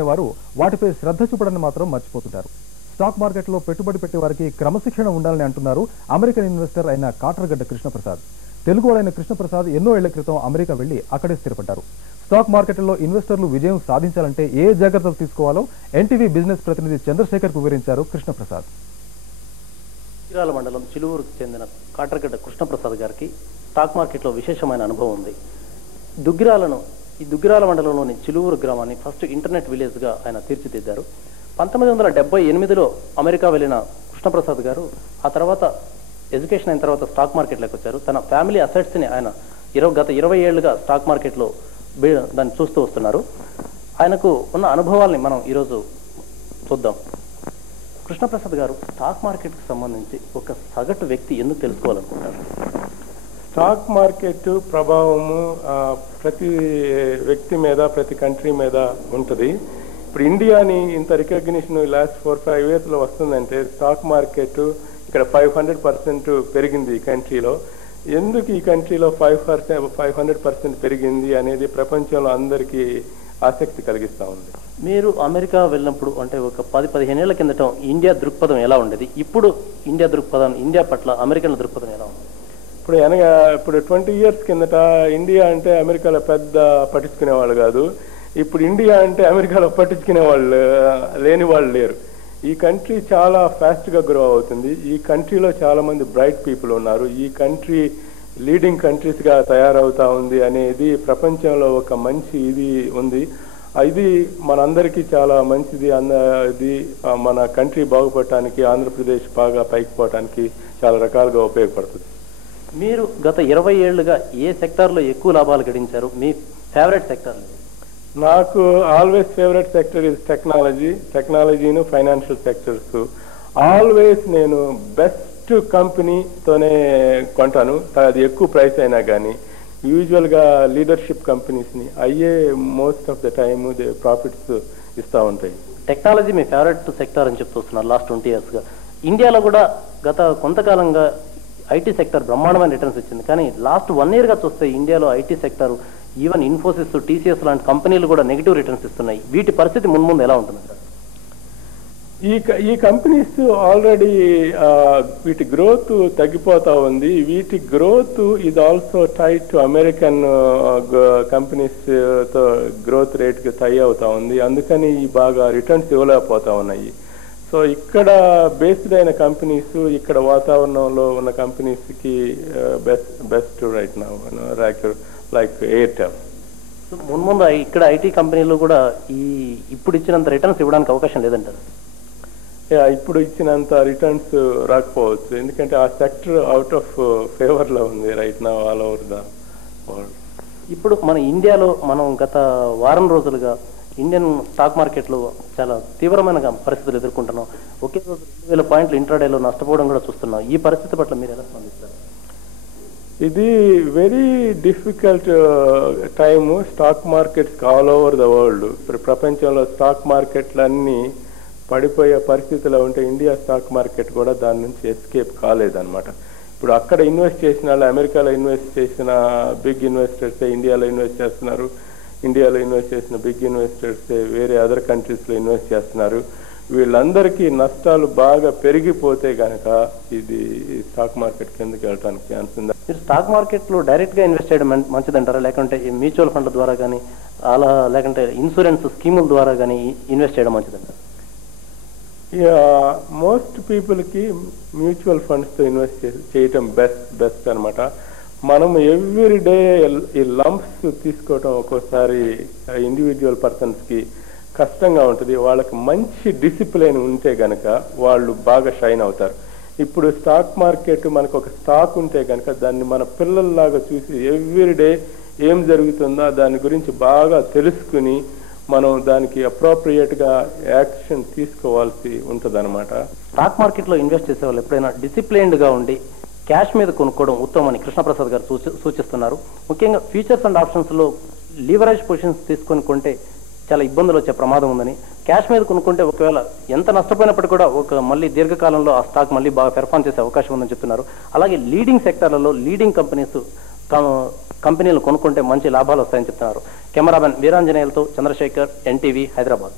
వారు వాటిపై శ్రద్ధ చూపడాన్ని మాత్రం మర్చిపోతుంటారు. స్టాక్ మార్కెట్లో పెట్టుబడి పెట్టే వారికి క్రమశిక్షణ ఉండాలని అంటున్నారు అమెరికన్ ఇన్వెస్టర్ అయిన కాట్రగడ్డ కృష్ణప్రసాద్. తెలుగువాడైన కృష్ణప్రసాద్ ఎన్నో ఏళ్ల క్రితం అమెరికా వెళ్లి అక్కడే స్థిరపడ్డారు. స్టాక్ మార్కెట్లో ఇన్వెస్టర్లు విజయం సాధించాలంటే ఏ జాగ్రత్తలు తీసుకోవాలో ఎన్టీవీ బిజినెస్ ప్రతినిధి చంద్రశేఖర్ కు వివరించారు కృష్ణప్రసాద్. చీరాల మండలం చిలువూరుకు చెందిన కాట్రగడ్డ కృష్ణప్రసాద్ గారికి స్టాక్ మార్కెట్లో విశేషమైన అనుభవం ఉంది. ఈ దుగ్గిరాల మండలంలోని చిలువూరు గ్రామాన్ని ఫస్ట్ ఇంటర్నెట్ విలేజ్గా ఆయన తీర్చిదిద్దారు. 1978లో అమెరికా వెళ్ళిన కృష్ణప్రసాద్ గారు ఆ తర్వాత ఎడ్యుకేషన్ అయిన తర్వాత స్టాక్ మార్కెట్లోకి వచ్చారు. తన ఫ్యామిలీ అసెట్స్ని ఆయన గత 20 ఏళ్లుగా స్టాక్ మార్కెట్లో దాన్ని చూస్తూ వస్తున్నారు. ఆయనకు ఉన్న అనుభవాల్ని మనం ఈరోజు చూద్దాం. కృష్ణప్రసాద్ గారు స్టాక్ మార్కెట్కి సంబంధించి ఒక సగటు వ్యక్తి ఎందుకు తెలుసుకోవాలనుకుంటారు? స్టాక్ మార్కెట్ ప్రభావము ప్రతి వ్యక్తి మీద, ప్రతి కంట్రీ మీద ఉంటుంది. ఇప్పుడు ఇండియాని ఇంత రికగ్నిషన్ లాస్ట్ 4-5 ఇయర్స్లో వస్తుందంటే స్టాక్ మార్కెట్ ఇక్కడ 500% పెరిగింది ఈ కంట్రీలో. ఎందుకు ఈ కంట్రీలో 500% పెరిగింది అనేది ప్రపంచంలో అందరికీ ఆసక్తి కలిగిస్తూ ఉంది. మీరు అమెరికా వెళ్ళినప్పుడు అంటే ఒక 10-15 ఏళ్ల కిందట ఇండియా దృక్పథం ఎలా ఉండేది? ఇప్పుడు ఇండియా పట్ల అమెరికన్ దృక్పథం ఎలా ఉంది? ఇప్పుడు 20 ఇయర్స్ కిందట ఇండియా అంటే అమెరికాలో పెద్ద పట్టించుకునే వాళ్ళు కాదు. ఇప్పుడు ఇండియా అంటే అమెరికాలో పట్టించుకునే వాళ్ళు లేని వాళ్ళు లేరు. ఈ కంట్రీ చాలా ఫాస్ట్గా గ్రో అవుతుంది. ఈ కంట్రీలో చాలా మంది బ్రైట్ పీపుల్ ఉన్నారు. ఈ కంట్రీ లీడింగ్ కంట్రీస్గా తయారవుతా ఉంది అనేది ప్రపంచంలో ఒక మంచి ఇది ఉంది. ఇది మనందరికీ చాలా మంచిది. ఇది మన కంట్రీ బాగుపడటానికి, ఆంధ్రప్రదేశ్ బాగా పైకి పోవటానికి చాలా రకాలుగా ఉపయోగపడుతుంది. మీరు గత 20 ఏళ్లుగా ఏ సెక్టార్లో ఎక్కువ లాభాలు గడించారు? మీ ఫేవరెట్ సెక్టార్? నాకు ఆల్వేస్ ఫేవరెట్ సెక్టర్ ఇస్ టెక్నాలజీను ఫైనాన్షియల్ సెక్టర్స్. ఆల్వేస్ నేను బెస్ట్ కంపెనీతోనే కొంటాను. అది ఎక్కువ ప్రైస్ అయినా కానీ యూజువల్గా లీడర్షిప్ కంపెనీస్ని అయ్యే most of the time profits ఇస్తూ ఉంటాయి. టెక్నాలజీ మీ ఫేవరెట్ సెక్టార్ అని చెప్తున్నారు లాస్ట్ 20 ఇయర్స్గా. ఇండియాలో కూడా గత కొంతకాలంగా ఐటీ సెక్టర్ బ్రహ్మాండమైన రిటర్న్స్ ఇచ్చింది. కానీ లాస్ట్ 1 ఇయర్గా చూస్తే ఇండియాలో IT sector, even Infosys, TCS లాంటి కంపెనీలు కూడా నెగిటివ్ రిటర్న్స్ ఇస్తున్నాయి. వీటి పరిస్థితి ముందు ఎలా ఉంటుంది సార్? ఈ కంపెనీస్ ఆల్రెడీ వీటి గ్రోత్ తగ్గిపోతా ఉంది. వీటి గ్రోత్ ఇది also tied to American companies తో గ్రోత్ రేట్కి టై అవుతా ఉంది. అందుకని బాగా రిటర్న్స్ ఇవ్వలేకపోతా ఉన్నాయి. సో ఇక్కడ బేస్డ్ అయిన కంపెనీస్, ఇక్కడ వాతావరణంలో ఉన్న కంపెనీస్కి best right now like Airtel. ముందు ఇక్కడ ఐటీ కంపెనీలు కూడా ఇప్పుడు ఇచ్చినంత రిటర్న్స్ ఇవ్వడానికి అవకాశం లేదంటారు? ఇప్పుడు ఇచ్చినంత రిటర్న్స్ రాకపోవచ్చు. ఎందుకంటే ఆ సెక్టర్ అవుట్ ఆఫ్ ఫేవర్లో ఉంది right now all over the world. ఇప్పుడు మన ఇండియాలో మనం గత వారం రోజులుగా ఇండియన్ స్టాక్ మార్కెట్లో చాలా తీవ్రమైన పరిస్థితులు ఎదుర్కొంటున్నాం. ఒకే రోజు 2000 పాయింట్లు ఇంట్రాడేలో నష్టపోవడం కూడా చూస్తున్నాం. ఈ పరిస్థితి పట్ల మీరు ఎలా స్పందిస్తారు? ఇది very difficult time stock markets all over the world. ఇప్పుడు ప్రపంచంలో స్టాక్ మార్కెట్లన్నీ పడిపోయే పరిస్థితిలో ఉంటే ఇండియా స్టాక్ మార్కెట్ కూడా దాని నుంచి ఎస్కేప్ కాలేదన్నమాట. ఇప్పుడు అక్కడ ఇన్వెస్ట్ చేసిన వాళ్ళు, అమెరికాలో ఇన్వెస్ట్ చేసిన బిగ్ ఇన్వెస్టర్స్ ఇండియాలో ఇన్వెస్ట్ చేస్తున్నారు. ఇండియాలో ఇన్వెస్ట్ చేసిన బిగ్ ఇన్వెస్టర్స్ వేరే అదర్ కంట్రీస్లో ఇన్వెస్ట్ చేస్తున్నారు. వీళ్ళందరికీ నష్టాలు బాగా పెరిగిపోతే కనుక ఇది స్టాక్ మార్కెట్ కిందకి వెళ్ళడానికి ఛాన్స్ ఉంది. మీరు స్టాక్ మార్కెట్లో డైరెక్ట్గా ఇన్వెస్ట్ చేయడం మంచిదంటారా, లేకుంటే మ్యూచువల్ ఫండ్ల ద్వారా కానీ లేకుంటే ఇన్సూరెన్స్ స్కీముల ద్వారా కానీ ఇన్వెస్ట్ చేయడం మంచిదంటారా? మోస్ట్ పీపుల్కి మ్యూచువల్ ఫండ్స్తో ఇన్వెస్ట్ చేయటం బెస్ట్ అనమాట. మనం ఎవ్రీ డే ఈ లంప్స్ తీసుకోవటం ఒక్కోసారి ఇండివిజువల్ పర్సన్స్కి కష్టంగా ఉంటుంది. వాళ్ళకి మంచి డిసిప్లిన్ ఉంటే గనక వాళ్ళు బాగా షైన్ అవుతారు. ఇప్పుడు స్టాక్ మార్కెట్ మనకు ఒక స్టాక్ ఉంటే కనుక దాన్ని మన పిల్లల్లాగా చూసి ఎవ్రీ డే ఏం జరుగుతుందో దాని గురించి బాగా తెలుసుకుని మనం దానికి అప్రోప్రియేట్గా యాక్షన్ తీసుకోవాల్సి ఉంటుంది అనమాట. స్టాక్ మార్కెట్లో ఇన్వెస్ట్ చేసే వాళ్ళు ఎప్పుడైనా డిసిప్లైన్డ్గా ఉండి క్యాష్ మీద కొనుక్కోవడం ఉత్తమని కృష్ణప్రసాద్ గారు సూచిస్తున్నారు. ముఖ్యంగా ఫ్యూచర్స్ అండ్ ఆప్షన్స్లో లీవరేజ్ పొజిషన్స్ తీసుకొని కొంటే చాలా ఇబ్బందులు వచ్చే ప్రమాదం ఉందని, క్యాష్ మీద కొనుక్కుంటే ఒకవేళ ఎంత నష్టపోయినప్పటికీ కూడా మళ్ళీ దీర్ఘకాలంలో ఆ స్టాక్ మళ్ళీ బాగా పెర్ఫార్మ్ చేసే అవకాశం ఉందని చెప్తున్నారు. అలాగే లీడింగ్ సెక్టార్లలో లీడింగ్ కంపెనీస్ కంపెనీలు కొనుక్కుంటే మంచి లాభాలు వస్తాయని చెప్తున్నారు. కెమెరామెన్ వీరాంజనేయులతో చంద్రశేఖర్, ఎన్టీవీ, హైదరాబాద్.